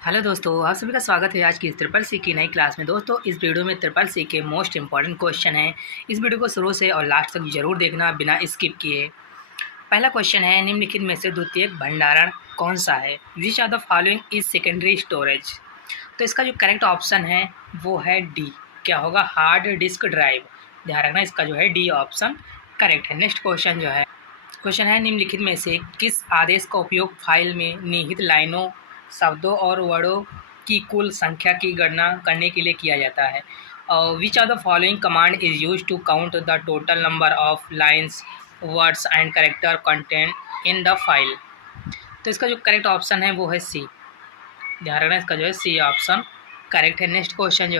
Hello दोस्तों, आप सभी का स्वागत है आज की ट्रिपल सी की नई क्लास में। दोस्तों, इस वीडियो में ट्रिपल सी के मोस्ट इंपॉर्टेंट क्वेश्चन है। इस वीडियो को शुरू से और लास्ट तक जरूर देखना बिना स्किप किए। पहला क्वेश्चन है, निम्नलिखित में से द्वितीयक भंडारण कौन सा है? Which are the following is secondary storage? तो इसका जो करेक्ट ऑप्शन है वो है डी। क्या होगा? Hard disk drive. ध्यान रखना, इसका जो है डी ऑप्शन करेक्ट है। नेक्स्ट क्वेश्चन है, निम्नलिखित में से किस आदेश का उपयोग फाइल में निहित लाइनों, शब्दों और वर्डों की कुल संख्या की गणना करने के लिए किया जाता है? Which are the following command is use to count the total number of lines, words and character content in the file? तो इसका जो करेक्ट ऑप्शन है वो है सी। ध्यान रखना, इसका जो है सी ऑप्शन करेक्ट है। नेक्स्ट क्वेश्चन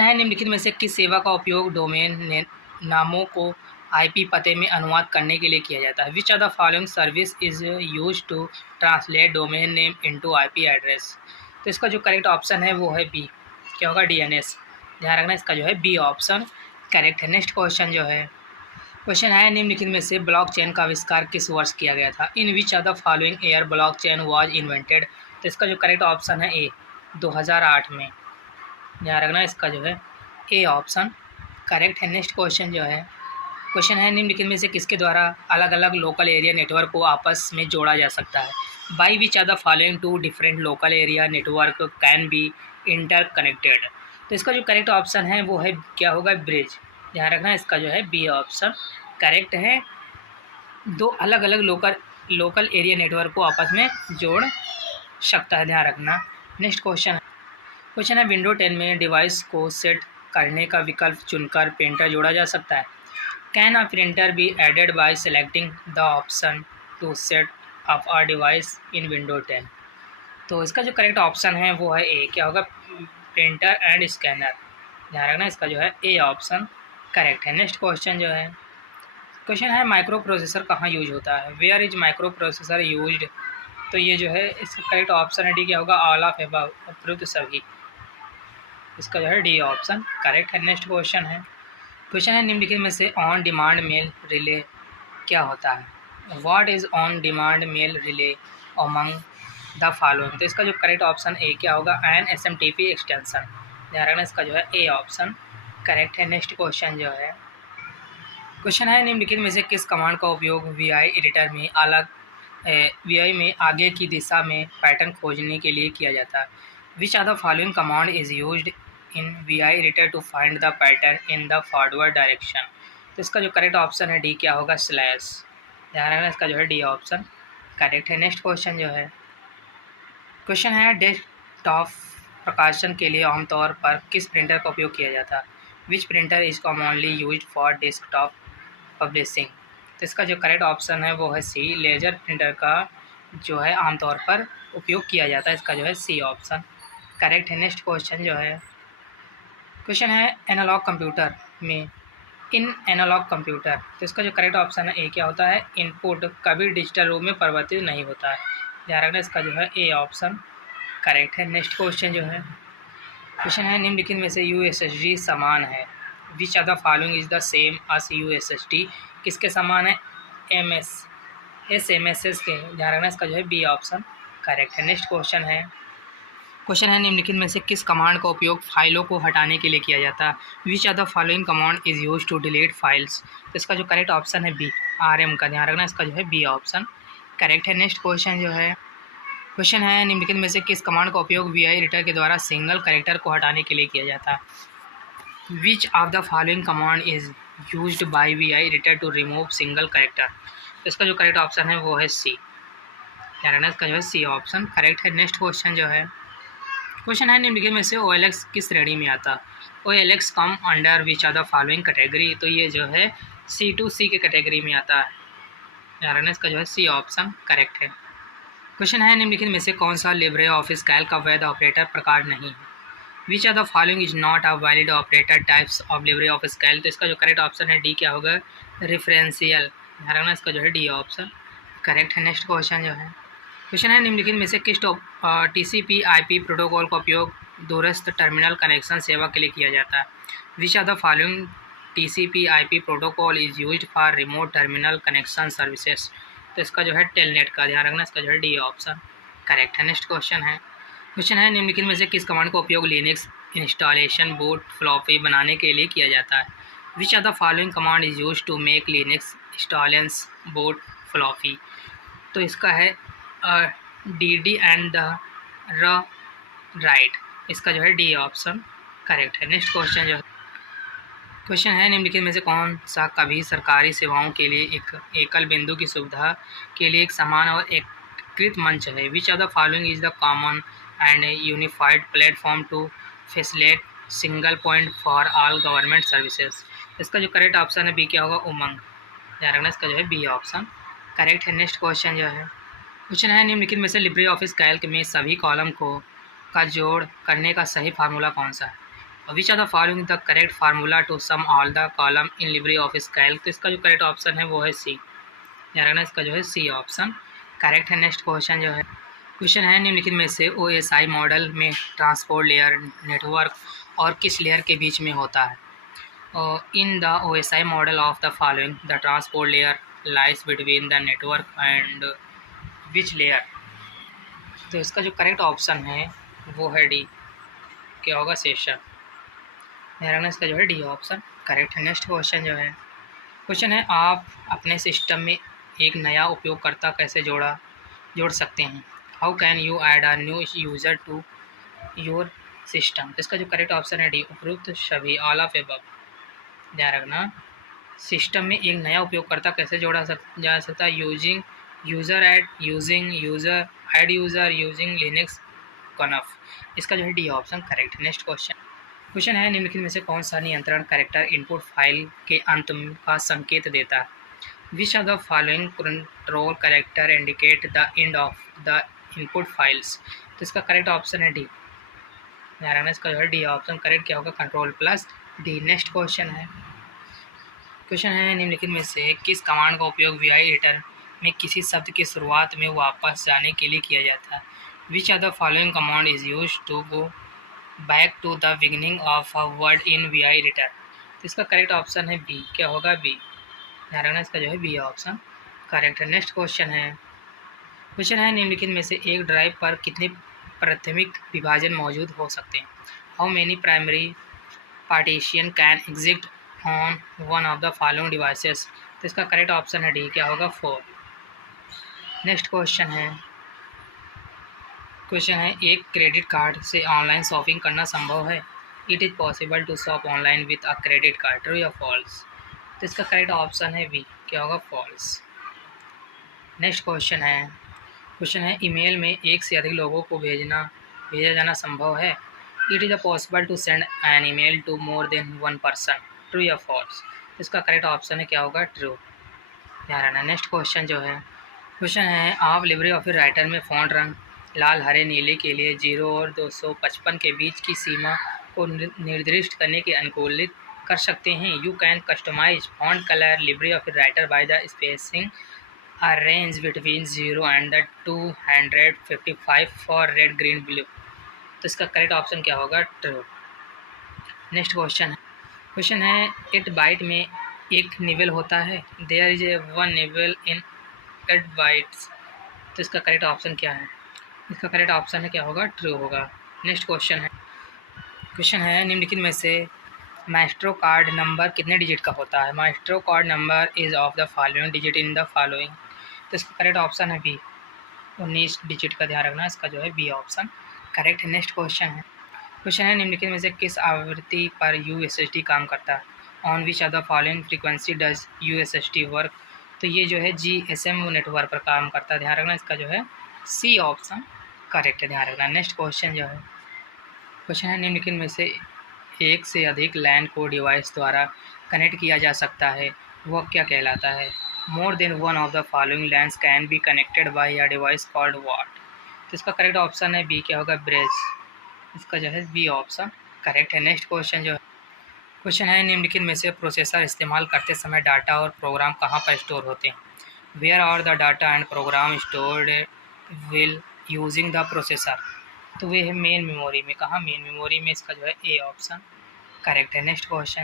है, निम्नलिखित में से किस सेवा का उपयोग डोमेन नामों को आईपी पते में अनुवाद करने के लिए किया जाता है? Which are the following service is use to translate domain name into IP address? तो इसका जो करेक्ट ऑप्शन है वो है बी। क्या होगा? डीएनएस। ध्यान रखना, इसका जो है बी ऑप्शन करेक्ट है। नेक्स्ट क्वेश्चन है, निम्नलिखित में से ब्लॉकचेन का आविष्कार किस वर्ष किया गया था? In which are the following year blockchain was invented? तो इसका जो करेक्ट ऑप्शन है ए, 2008 में। ध्यान रखना, इसका जो है ए ऑप्शन करेक्ट है। नेक्स्ट क्वेश्चन है, निम्नलिखित में से किसके द्वारा अलग अलग लोकल एरिया नेटवर्क को आपस में जोड़ा जा सकता है? By which are the following two different local area network can be interconnected? तो इसका जो करेक्ट ऑप्शन है वो है, क्या होगा? ब्रिज। ध्यान रखना, इसका जो है बी ऑप्शन करेक्ट है। दो अलग अलग लोकल एरिया नेटवर्क को आपस में जोड़ सकता है। ध्यान रखना। नेक्स्ट क्वेश्चन है, विंडो 10 में डिवाइस को सेट करने का विकल्प चुनकर प्रिंटर जोड़ा जा सकता है? Can a printer be added by selecting the option to set up a device in window 10? तो इसका जो करेक्ट ऑप्शन है वो है ए। क्या होगा? Printer and scanner. ध्यान रखना, इसका जो है ए ऑप्शन करेक्ट है। नेक्स्ट क्वेश्चन है, माइक्रो प्रोसेसर कहाँ यूज होता है? Where is micro processor used? तो ये जो है इसका करेक्ट ऑप्शन है डी। क्या होगा? ऑल ऑफ एबव, उपरोक्त सभी। इसका जो है डी ऑप्शन करेक्ट है। नेक्स्ट क्वेश्चन है, निम्नलिखित में से ऑन डिमांड मेल रिले क्या होता है? What is on demand mail relay among the following? तो इसका जो करेक्ट ऑप्शन ए क्या होगा? An SMTP extension. ध्यान रखना, इसका जो है ए ऑप्शन करेक्ट है। नेक्स्ट क्वेश्चन है, निम्नलिखित में से किस कमांड का उपयोग वीआई एडिटर में वीआई में आगे की दिशा में पैटर्न खोजने के लिए किया जाता है? Which are the following command is used in VI editor to find the pattern in the forward direction? तो इसका जो करेक्ट ऑप्शन है डी। क्या होगा? स्लैश। ध्यान रखना, इसका जो है डी ऑप्शन करेक्ट है। नेक्स्ट क्वेश्चन है, डेस्कटॉप प्रकाशन के लिए आमतौर पर किस प्रिंटर का उपयोग किया जाता है? विच printer is commonly used for desktop publishing? तो इसका जो करेक्ट ऑप्शन है वो है सी। लेजर प्रिंटर का जो है आमतौर पर उपयोग किया जाता है। इसका जो है सी ऑप्शन करेक्ट है। नेक्स्ट क्वेश्चन है, एनालॉग कंप्यूटर में इन एनालॉग कंप्यूटर, तो इसका जो करेक्ट ऑप्शन है ए। क्या होता है? इनपुट कभी डिजिटल रूप में परिवर्तित नहीं होता है। ध्यान रखना, इसका जो है ए ऑप्शन करेक्ट है। नेक्स्ट क्वेश्चन है, निम्नलिखित में से यूएसएसडी समान है? Which are the following is the same as USSD? किसके समान है? एसएमएसएस के। ध्यान रखना, इसका जो है बी ऑप्शन करेक्ट है। नेक्स्ट क्वेश्चन है, निम्नलिखित में से किस कमांड का उपयोग फाइलों को हटाने के लिए किया जाता है? Which are the following command is use to delete files? तो इसका जो करेक्ट ऑप्शन है बी, आरएम का। ध्यान रखना, इसका जो है बी ऑप्शन करेक्ट है। नेक्स्ट क्वेश्चन है, निम्नलिखित में से किस कमांड का उपयोग वीआई एडिटर के द्वारा सिंगल कैरेक्टर को हटाने के लिए किया जाता है? Which of the following command is used by VI editor to remove single character? तो इसका जो करेक्ट ऑप्शन है वो है सी। ध्यान रखना, इसका जो है सी ऑप्शन करेक्ट है। नेक्स्ट क्वेश्चन है, निम्नलिखित में से OLX किस श्रेणी में आता है? OLX come under which are the following category? तो ये जो है C2C के कैटेगरी में आता है। ध्यान रखना, इसका जो है सी ऑप्शन करेक्ट है। क्वेश्चन है, निम्नलिखित में से कौन सा लिब्रे ऑफिस कैल्क का वैध ऑपरेटर प्रकार नहीं है? Which are the following is not a valid operator types of Libre office Calc? तो इसका जो करेक्ट ऑप्शन है डी। क्या होगा? रेफरेंशियल। ध्यान रखना, इसका जो है डी ऑप्शन करेक्ट है। नेक्स्ट क्वेश्चन है, निम्नलिखित में से किस TCP IP प्रोटोकॉल का उपयोग दूरस्थ टर्मिनल कनेक्शन सेवा के लिए किया जाता है? Which are the following TCP IP protocol is used for remote terminal connection services? तो इसका जो है टेलनेट का। ध्यान रखना, इसका जो है डी ऑप्शन करेक्ट है। नेक्स्ट क्वेश्चन है निम्नलिखित में से किस कमांड का उपयोग लिनक्स इंस्टॉलेशन बूट फ्लॉपी बनाने के लिए किया जाता है। Which are the following command is use to make Linux installation boot floppy. तो इसका है D D and the R right. इसका जो है डी ऑप्शन करेक्ट है। नेक्स्ट क्वेश्चन जो है क्वेश्चन है निम्नलिखित में से कौन सा कभी सरकारी सेवाओं के लिए एक एकल बिंदु की सुविधा के लिए एक समान और एकीकृत मंच है। Which of the following is the common and unified platform to facilitate single point for all government services. इसका जो करेक्ट ऑप्शन है बी क्या होगा, उमंग। ध्यान रखना, इसका जो है बी ऑप्शन करेक्ट है। नेक्स्ट क्वेश्चन जो है क्वेश्चन है निम्नलिखित में से लिब्रे ऑफिस कैल्क में सभी कॉलम को का जोड़ करने का सही फार्मूला कौन सा है। Which are the following the correct formula to sum all the column in Libre office Calc. तो इसका जो करेक्ट ऑप्शन है वो है सी। ध्यान रखना, इसका जो है सी ऑप्शन करेक्ट है। नेक्स्ट क्वेश्चन जो है क्वेश्चन है निम्नलिखित में से OSI मॉडल में ट्रांसपोर्ट लेयर नेटवर्क और किस लेयर के बीच में होता है। In the OSI model of the following the transport layer lies between the network and which layer. तो इसका जो करेक्ट ऑप्शन है वो है डी, क्या होगा, सेशन। ध्यान रखना, इसका जो है डी ऑप्शन करेक्ट है। नेक्स्ट क्वेश्चन जो है क्वेश्चन है आप अपने सिस्टम में एक नया उपयोगकर्ता कैसे जोड़ सकते हैं। How can you add a new user to your system. इसका जो करेक्ट ऑप्शन है डी, उपरोक्त सभी, ऑल ऑफ एबव। ध्यान रखना, सिस्टम में एक नया उपयोगकर्ता कैसे जा सकता है। Using user add, using user add user, using Linux conf. इसका जो है डी ऑप्शन करेक्ट है। नेक्स्ट क्वेश्चन है निम्नलिखित में से कौन सा नियंत्रण कैरेक्टर इनपुट फाइल के अंत का संकेत देता है। Which of the following control character indicate the end of the input files. तो इसका करेक्ट ऑप्शन है डी। ध्यान रखना, इसका जो है डी ऑप्शन करेक्ट क्या होगा, control plus D. Next question है निम्नलिखित में से किस कमांड का उपयोग VI एडिटर में किसी शब्द की शुरुआत में वापस जाने के लिए किया जाता है। Which of the following command is use to go back to the beginning of a word in VI editor. तो इसका करेक्ट ऑप्शन है बी, क्या होगा, बी। ध्यान रखना, इसका जो है बी ऑप्शन करेक्ट है। नेक्स्ट क्वेश्चन है निम्नलिखित में से एक ड्राइव पर कितने प्राथमिक विभाजन मौजूद हो सकते हैं। How many primary partition can exist on one of the following devices. तो इसका करेक्ट ऑप्शन है डी, क्या होगा, 4। नेक्स्ट क्वेश्चन है एक क्रेडिट कार्ड से ऑनलाइन शॉपिंग करना संभव है। It is possible to shop online with a credit card, true या फॉल्स। तो इसका करेक्ट ऑप्शन है बी, क्या होगा, फॉल्स। नेक्स्ट क्वेश्चन है ईमेल में एक से अधिक लोगों को भेजा जाना संभव है। It is possible to send an email to more than one person, true या फॉल्स। इसका करेक्ट ऑप्शन है क्या होगा, ट्रू। ध्यान रखना। नेक्स्ट क्वेश्चन है आप लिब्रे ऑफिस राइटर में फ़ॉन्ट रंग लाल, हरे, नीले के लिए 0 और 255 के बीच की सीमा को निर्दिष्ट करने के अनुकूलित कर सकते हैं। You can customize font colour Libre office writer by the spacing a range between 0 and the 255 for red, green, blue. तो इसका करेक्ट ऑप्शन क्या होगा, ट्रू। नेक्स्ट क्वेश्चन है 8 बाइट में एक निबल होता है। There is a one nibble in 8 bytes. तो इसका करेक्ट ऑप्शन क्या है, इसका करेक्ट ऑप्शन है क्या होगा, ट्रू होगा। नेक्स्ट क्वेश्चन है निम्नलिखित में से माइस्ट्रो कार्ड नंबर कितने डिजिट का होता है। Maestro card number is of the following digit in the following. तो इसका करेक्ट ऑप्शन है बी, 19 डिजिट का। ध्यान रखना, इसका जो है बी ऑप्शन करेक्ट है। नेक्स्ट क्वेश्चन है निम्नलिखित में से किस आवृत्ति पर USSD काम करता है। On which of the following frequency does USSD work. तो ये जो है GSM नेटवर्क पर काम करता है। ध्यान रखना, इसका जो है सी ऑप्शन करेक्ट है। ध्यान रखना। नेक्स्ट क्वेश्चन है निम्नलिखित में से एक से अधिक लैन को डिवाइस द्वारा कनेक्ट किया जा सकता है, वह क्या कहलाता है। मोर than one of the following lens can be connected by a device called what. तो इसका करेक्ट ऑप्शन है बी, क्या होगा, ब्रिज। इसका जो है बी ऑप्शन करेक्ट है। नेक्स्ट क्वेश्चन है निम्नलिखित में से प्रोसेसर इस्तेमाल करते समय डाटा और प्रोग्राम कहाँ पर स्टोर होते हैं। Where are the data and program stored will using the processor. तो वे है मेन मेमोरी में। कहाँ, मेन मेमोरी में। इसका जो है ए ऑप्शन करेक्ट है। नेक्स्ट क्वेश्चन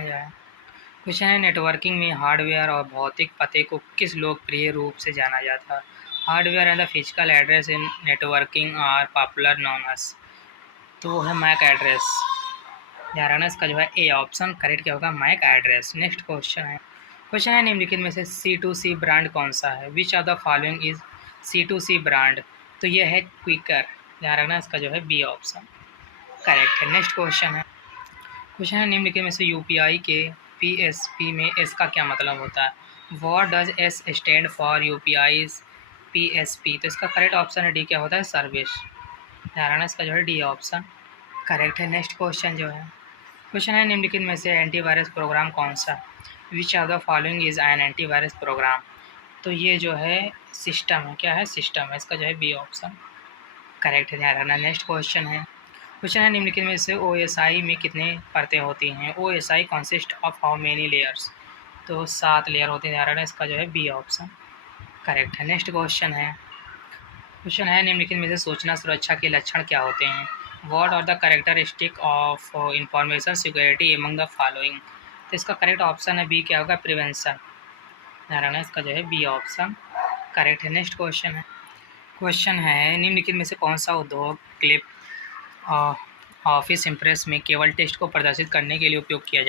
है नेटवर्किंग में हार्डवेयर और भौतिक पते को किस लोकप्रिय रूप से जाना जाता है। Hardware and the physical address in networking are popular known as. तो वो है मैक एड्रेस। ध्यान रखना इसका जो है ए ऑप्शन करेक्ट क्या होगा, मैक एड्रेस। नेक्स्ट क्वेश्चन है निम्नलिखित में से C2C ब्रांड कौन सा है, which of the following is C2C brand. तो ये है क्विकर। ध्यान रखना इसका जो है बी ऑप्शन करेक्ट है। नेक्स्ट क्वेश्चन है निम्नलिखित में से यूपीआई के PSP में एस का क्या मतलब होता है, what does S stand for UPI PSP। तो इसका करेक्ट ऑप्शन है डी क्या होता है, सर्विस। ध्यान रखना इसका जो है डी ऑप्शन करेक्ट है। नेक्स्ट क्वेश्चन है निम्नलिखित में से एंटीवायरस प्रोग्राम कौन सा, विच of the following is an antivirus program. तो ये जो है सिस्टम है, क्या है, सिस्टम है। इसका जो है बी ऑप्शन करेक्ट है। ध्यान रखना। नेक्स्ट क्वेश्चन है निम्नलिखित में से OSI में कितने परतें होती हैं, OSI consist of how many layers. तो 7 लेयर होते हैं। ध्यान रखना इसका जो है बी ऑप्शन करेक्ट है। नेक्स्ट क्वेश्चन है निम्नलिखित में से सूचना सुरक्षा के लक्षण क्या होते हैं, what are the characteristic of information security among the following. तो इसका करेक्ट ऑप्शन है बी क्या होगा, प्रिवेंशन। ध्यान रखना इसका जो है बी ऑप्शन करेक्ट है। नेक्स्ट क्वेश्चन है निम्नलिखित में से कौन सा उद्योग क्लिप ऑफिस इम्प्रेस में केवल टेक्स्ट को प्रदर्शित करने के लिए उपयोग लिया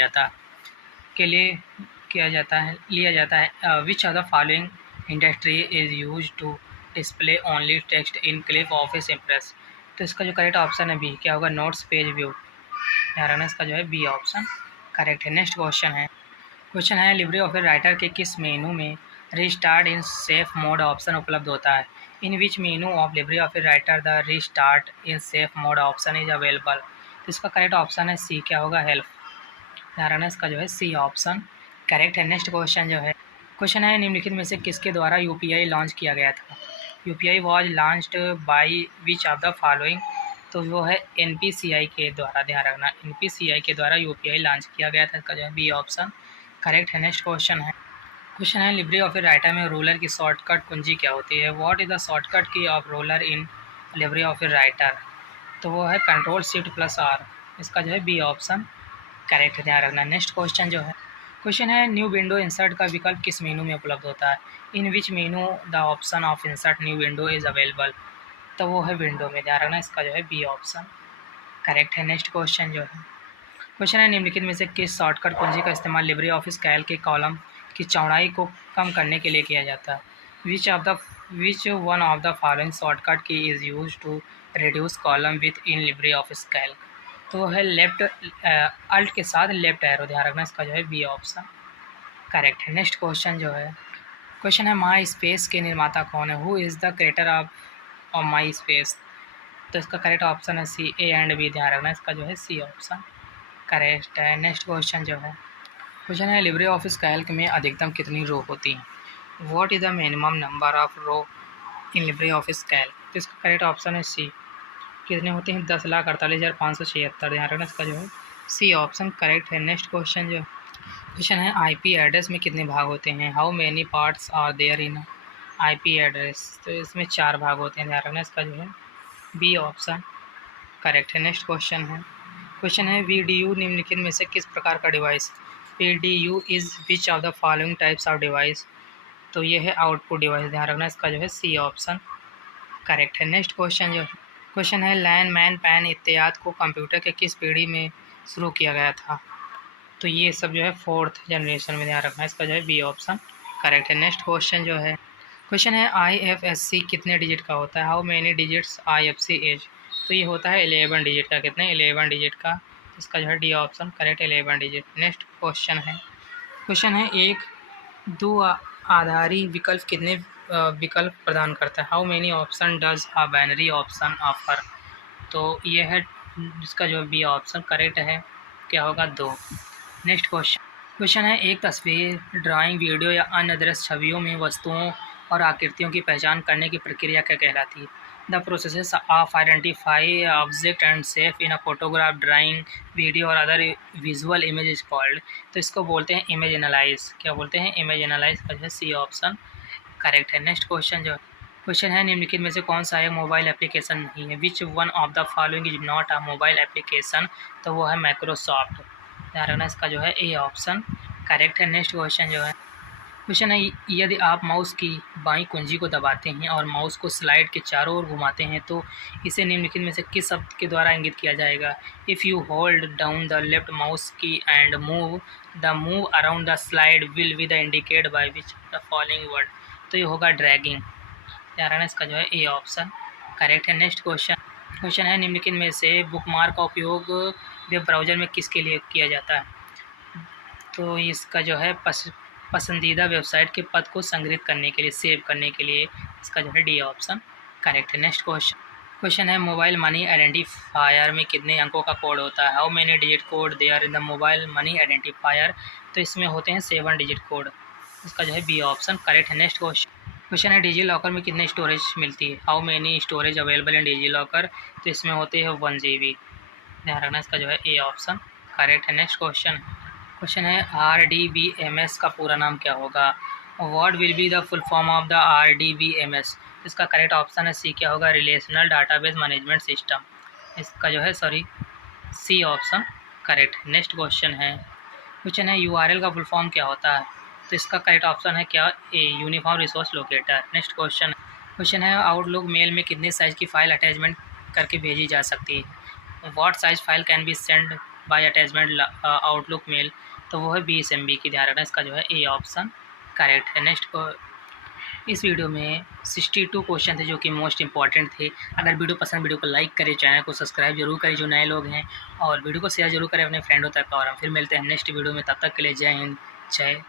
जाता है which of the following industry is use to display only text in clip office impress. तो इसका जो करेक्ट ऑप्शन है बी क्या होगा, नोट्स पेज व्यू। ध्यान रखना इसका जो है बी ऑप्शन करेक्ट है। नेक्स्ट क्वेश्चन है लिब्रे ऑफिस राइटर के किस मेनू में restart in safe mode option उपलब्ध होता है, in which menu of Libre office Writer the restart in safe mode option is available. तो इसका करेक्ट ऑप्शन है सी क्या होगा, हेल्प। ध्यान रखना इसका जो है सी ऑप्शन करेक्ट है। नेक्स्ट क्वेश्चन है निम्नलिखित में से किसके द्वारा यूपीआई लॉन्च किया गया था, UPI was launched by which of the following. तो वो है NPCI के द्वारा। ध्यान रखना NPCI के द्वारा यूपीआई लॉन्च किया गया था। इसका जो है बी ऑप्शन करेक्ट है। नेक्स्ट क्वेश्चन है लिब्रे ऑफिस राइटर में रूलर की शॉर्टकट कुंजी क्या होती है, व्हाट इज़ द शॉर्टकट की of ruler in Libre office writer. तो वो है Ctrl+Shift+R। इसका जो है बी ऑप्शन करेक्ट है। ध्यान रखना। नेक्स्ट क्वेश्चन है न्यू विंडो इंसर्ट का विकल्प किस मेनू में उपलब्ध होता है, in which menu the option of insert new window is available. तो वो है विंडो में। ध्यान रखना इसका जो है बी ऑप्शन करेक्ट है। नेक्स्ट क्वेश्चन है निम्नलिखित में से किस शॉर्टकट कुंजी का इस्तेमाल लिब्रे ऑफिस कैल के कॉलम की चौड़ाई को कम करने के लिए किया जाता है, which one of the following shortcut key is use to reduce column with in Libre Office Calc. तो वो है लेफ्ट अल्ट के साथ लेफ्ट एरो। ध्यान रखना इसका जो है बी ऑप्शन करेक्ट है। नेक्स्ट क्वेश्चन है माई स्पेस के निर्माता कौन है, who is the creator of my space. तो इसका करेक्ट ऑप्शन है सी, ए एंड बी। ध्यान रखना इसका जो है सी ऑप्शन करेक्ट है। नेक्स्ट क्वेश्चन है लिब्रे ऑफिस कैल्क में अधिकतम कितनी रो होती हैं, what is the minimum number of row in Libre office Calc. तो इसका करेक्ट ऑप्शन है सी, कितने होते हैं, 10,48,576। ध्यान रखना इसका जो है सी ऑप्शन करेक्ट है। नेक्स्ट क्वेश्चन है IP एड्रेस में कितने भाग होते हैं, how many parts are there in IP address. तो इसमें 4 भाग होते हैं। ध्यान रखना इसका जो है बी ऑप्शन करेक्ट है। नेक्स्ट क्वेश्चन है VDU निम्नलिखित में से किस प्रकार का device, PDU is which of the following types of device. तो ये है आउटपुट डिवाइस। ध्यान रखना इसका जो है सी ऑप्शन करेक्ट है। नेक्स्ट क्वेश्चन है लैन मैन पैन इत्यादि को कंप्यूटर के किस पीढ़ी में शुरू किया गया था। तो ये सब जो है 4th जनरेशन में। ध्यान रखना इसका जो है बी ऑप्शन करेक्ट है। नेक्स्ट क्वेश्चन है IFSC कितने डिजिट का होता है, how many digits IFSC is. तो ये होता है 11 डिजिट का। कितने, 11 डिजिट का। इसका जो है D option correct 11 digit. Next question है एक दो आधारी विकल्प कितने विकल्प प्रदान करता है, how many option does a binary option offer. तो ये है इसका जो बी ऑप्शन करेक्ट है, क्या होगा 2। नेक्स्ट क्वेश्चन है एक तस्वीर, ड्राइंग, वीडियो या अन्य दृश्य छवियों में वस्तुओं और आकृतियों की पहचान करने की प्रक्रिया क्या कहलाती है, the process of identify object and safe in a photograph, drawing, video और other visual image is called. तो इसको बोलते हैं इमेज एनालाइज। क्या बोलते हैं, इमेज एनालाइज का जो है सी ऑप्शन करेक्ट है। नेक्स्ट क्वेश्चन है निम्नलिखित में से कौन सा एक मोबाइल एप्लीकेशन नहीं है, which one of the following is not a mobile application. तो वो है माइक्रोसॉफ्ट। ध्यान रखना इसका जो है ए ऑप्शन करेक्ट है। नेक्स्ट क्वेश्चन है, यदि आप माउस की बाईं कुंजी को दबाते हैं और माउस को स्लाइड के चारों ओर घुमाते हैं तो इसे निम्नलिखित में से किस शब्द के द्वारा इंगित किया जाएगा? If you hold down the left mouse key and move around the slide will be the indicate by which the following word. तो ये होगा ड्रैगिंग। ध्यान रखना, इसका जो है ए ऑप्शन करेक्ट है। नेक्स्ट क्वेश्चन है, निम्नलिखित में से बुकमार्क का उपयोग वेब ब्राउज़र में किसके लिए किया जाता है? तो इसका जो है पसंदीदा वेबसाइट के पद को संग्रहित करने के लिए, सेव करने के लिए। इसका जो है डी ऑप्शन करेक्ट है। नेक्स्ट क्वेश्चन है, मोबाइल मनी आइडेंटिफायर में कितने अंकों का कोड होता है? How many digit code there in the mobile money identifier? तो इसमें होते हैं 7 डिजिट कोड। इसका जो है बी ऑप्शन करेक्ट है। नेक्स्ट क्वेश्चन है, डिजी लॉकर में कितने स्टोरेज मिलती है? How many storage available in digi locker? तो इसमें होते हैं 1 GB। ध्यान रखना, इसका जो है ए ऑप्शन करेक्ट है। नेक्स्ट क्वेश्चन है, RDBMS का पूरा नाम क्या होगा? What will be the full form of the RDBMS? इसका करेक्ट ऑप्शन है सी, क्या होगा? Relational database management system. इसका जो है C option correct. Next question है, URL का फुल फॉर्म क्या होता है? तो इसका करेक्ट ऑप्शन है क्या? A, uniform resource locator. Next question है, आउटलुक मेल में कितने साइज़ की फ़ाइल अटैचमेंट करके भेजी जा सकती है? What size file can be send by attachment outlook mail? तो वो है 20 MB की। ध्यान रखना, इसका जो है ए ऑप्शन करेक्ट है। नेक्स्ट इस वीडियो में 62 क्वेश्चन थे जो कि मोस्ट इंपॉर्टेंट थे। अगर वीडियो को लाइक करें, चैनल को सब्सक्राइब जरूर करें जो नए लोग हैं, और वीडियो को शेयर जरूर करें अपने फ्रेंडों तक। और हम फिर मिलते हैं नेक्स्ट वीडियो में, तब तक के लिए जय हिंद, जय